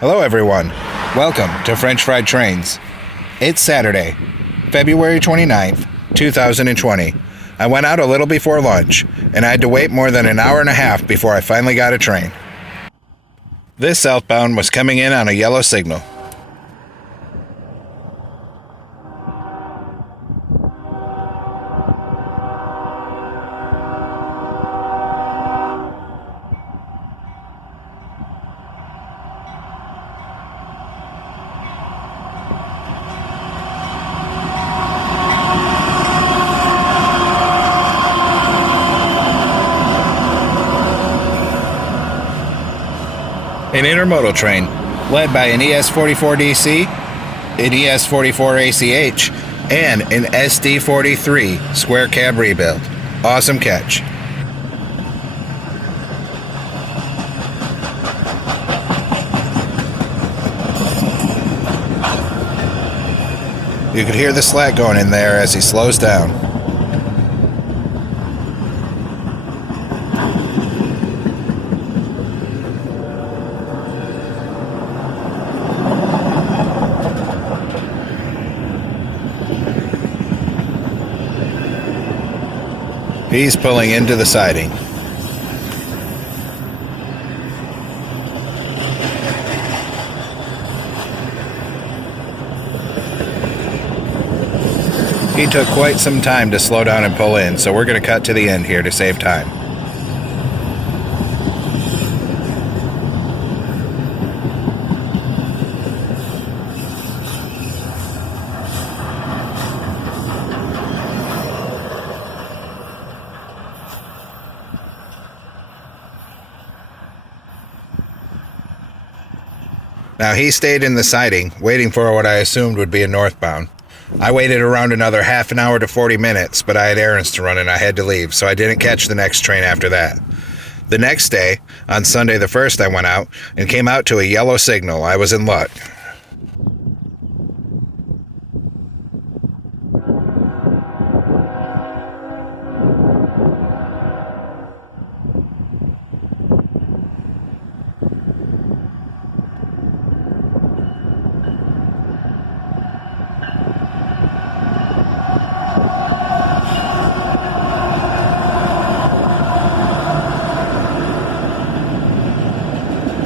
Hello everyone. Welcome to French Fried Trains. It's Saturday, February 29th, 2020. I went out a little before lunch, and I had to wait more than an hour and a half before I finally got a train. This southbound was coming in on a yellow signal. An intermodal train, led by an ES44DC, an ES44ACH, and an SD43 square cab rebuild. Awesome catch. You could hear the slack going in there as he slows down. He's pulling into the siding. He took quite some time to slow down and pull in, so we're going to cut to the end here to save time. Now he stayed in the siding, waiting for what I assumed would be a northbound. I waited around another half an hour to 40 minutes, but I had errands to run and I had to leave, so I didn't catch the next train after that. The next day, on Sunday the 1st, I went out and came out to a yellow signal. I was in luck.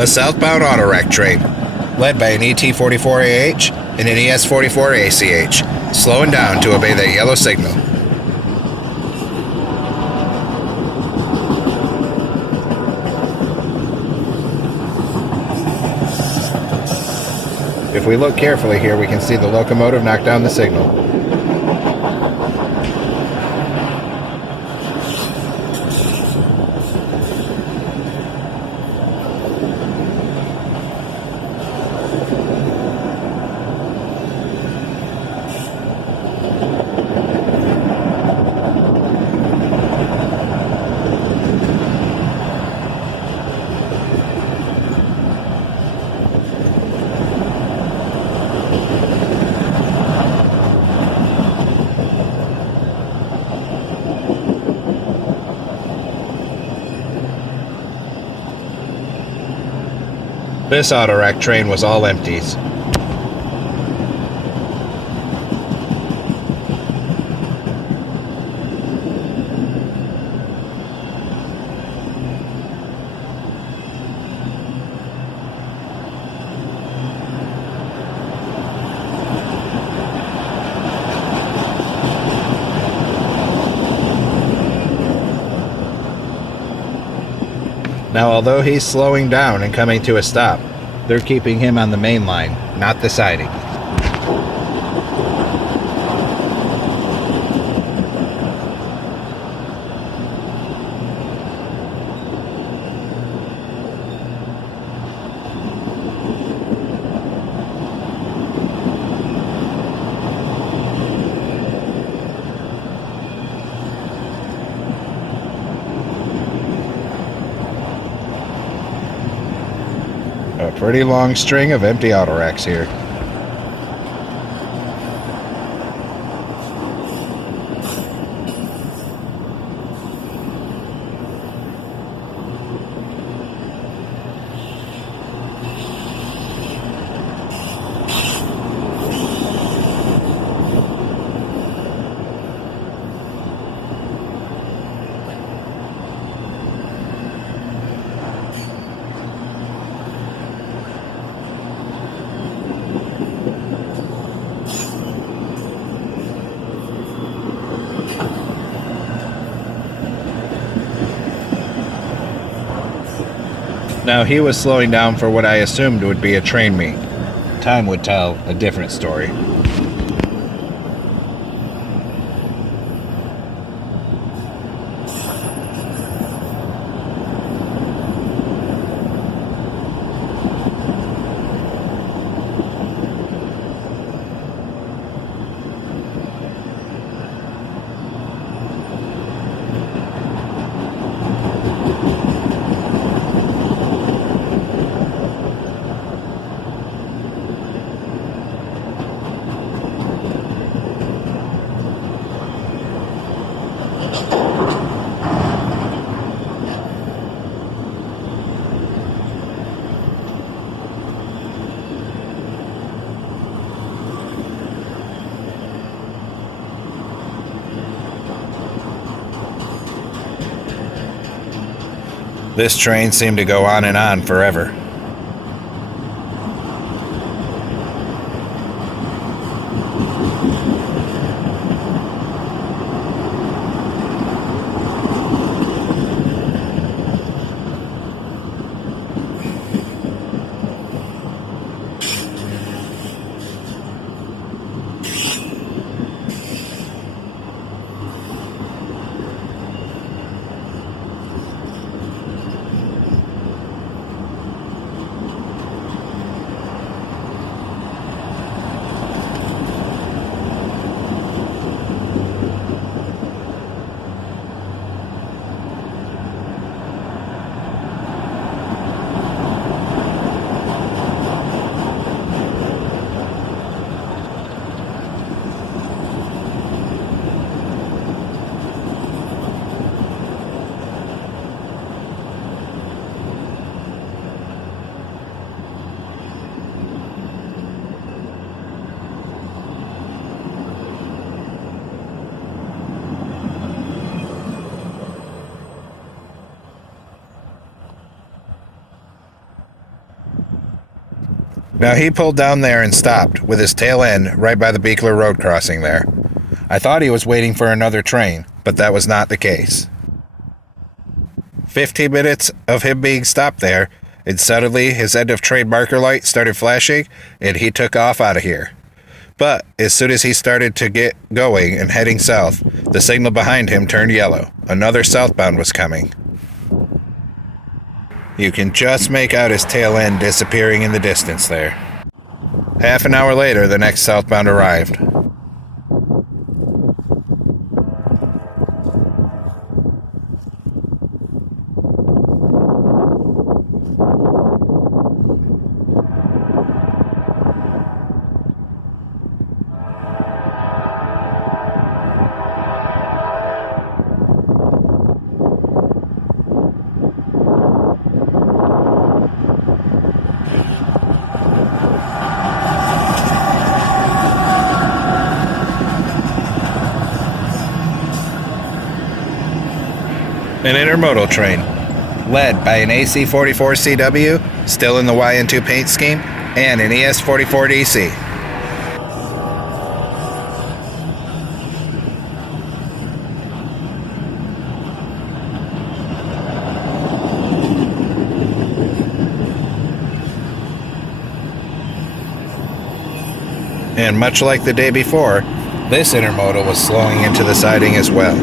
A southbound auto-rack train, led by an ET44AH and an ES44ACH, slowing down to obey that yellow signal. If we look carefully here, we can see the locomotive knock down the signal. This auto-rack train was all empties. Now, although he's slowing down and coming to a stop, they're keeping him on the main line, not the siding. A pretty long string of empty auto racks here. Now, he was slowing down for what I assumed would be a train meet. Time would tell a different story. This train seemed to go on and on forever. Now, he pulled down there and stopped, with his tail end right by the Beekler Road crossing there. I thought he was waiting for another train, but that was not the case. 15 minutes of him being stopped there, and suddenly his end of train marker light started flashing, and he took off out of here. But as soon as he started to get going and heading south, the signal behind him turned yellow. Another southbound was coming. You can just make out his tail end disappearing in the distance there. Half an hour later, the next southbound arrived. An intermodal train, led by an AC-44CW, still in the YN2 paint scheme, and an ES-44DC. And much like the day before, this intermodal was slowing into the siding as well.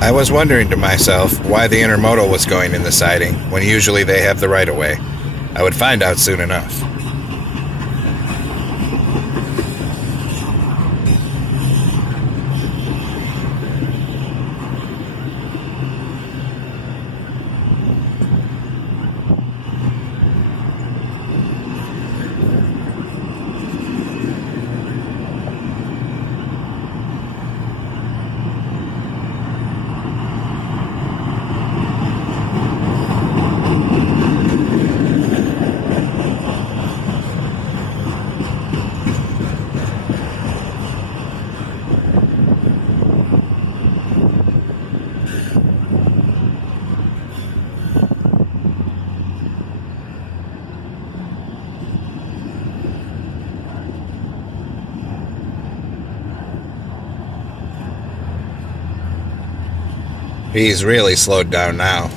I was wondering to myself why the intermodal was going in the siding when usually they have the right-of-way. I would find out soon enough. He's really slowed down now.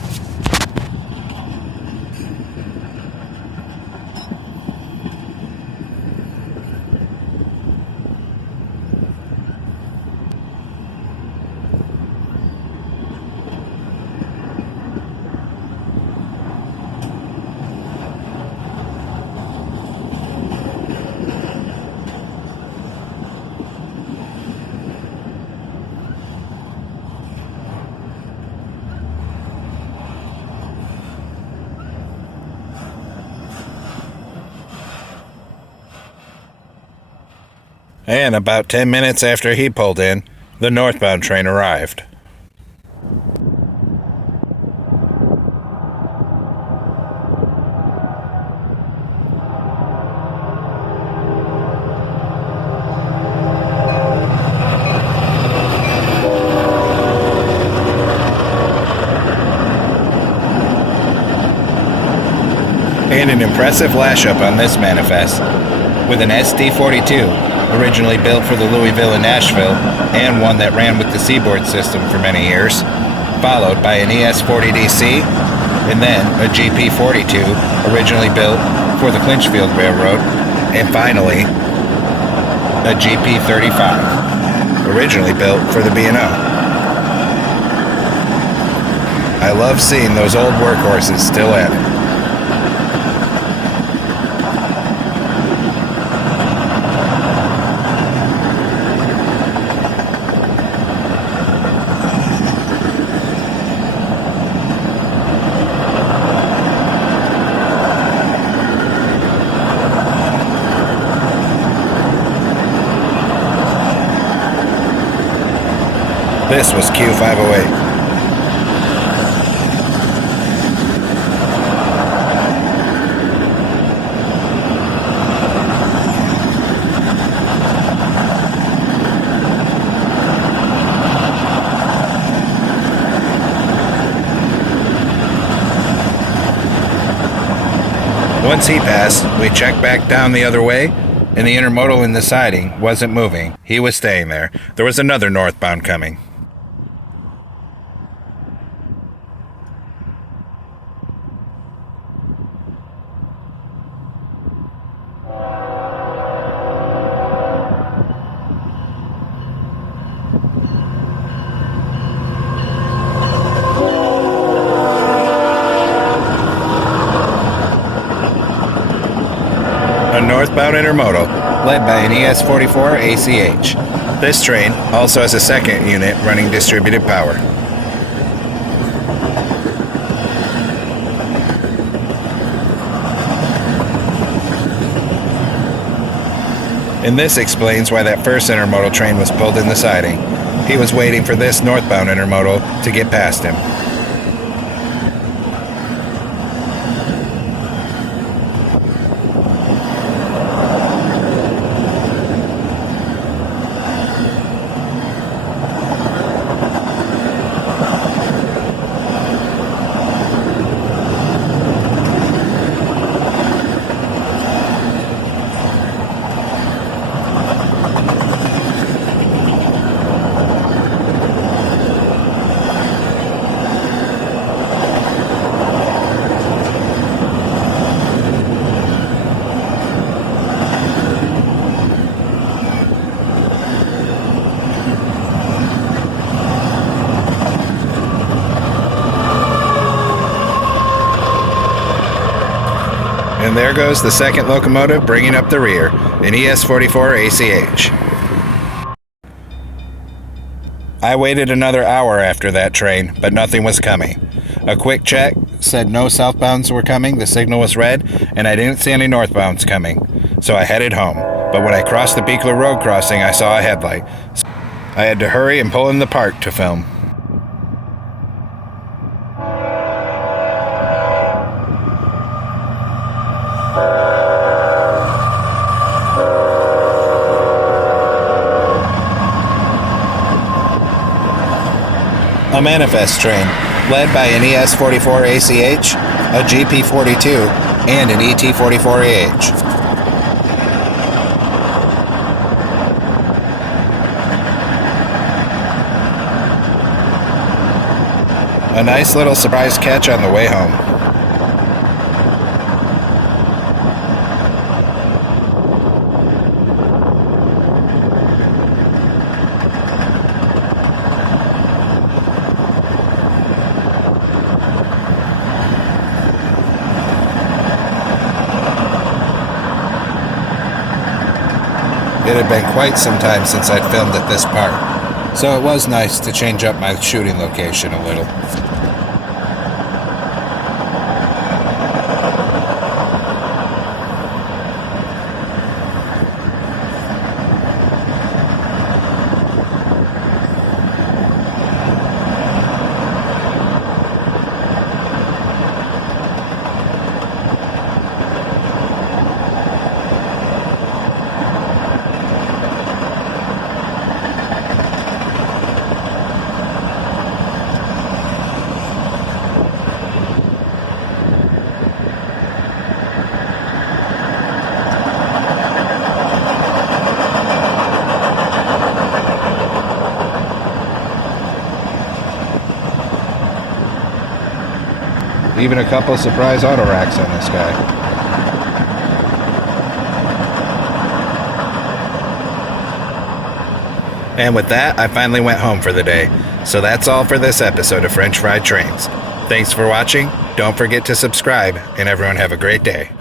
And about 10 minutes after he pulled in, the northbound train arrived. And an impressive lash-up on this manifest, with an SD42, originally built for the Louisville and Nashville, and one that ran with the Seaboard system for many years, followed by an ES40DC, and then a GP42, originally built for the Clinchfield Railroad, and finally, a GP35, originally built for the B&O. I love seeing those old workhorses still at it. This was Q508. Once he passed, we checked back down the other way, and the intermodal in the siding wasn't moving. He was staying there. There was another northbound coming. Northbound intermodal, led by an ES44 ACH. This train also has a second unit running distributed power. And this explains why that first intermodal train was pulled in the siding. He was waiting for this northbound intermodal to get past him. And there goes the second locomotive bringing up the rear, an ES44 ACH. I waited another hour after that train, but nothing was coming. A quick check said no southbounds were coming, the signal was red, and I didn't see any northbounds coming. So I headed home, but when I crossed the Beekler Road crossing, I saw a headlight. I had to hurry and pull in the park to film. A manifest train, led by an ES44 ACH, a GP42, and an ET44AH. A nice little surprise catch on the way home. It had been quite some time since I'd filmed at this part, so it was nice to change up my shooting location a little. Even a couple surprise auto racks on this guy. And with that, I finally went home for the day. So that's all for this episode of French Fried Trains. Thanks for watching. Don't forget to subscribe, and everyone have a great day.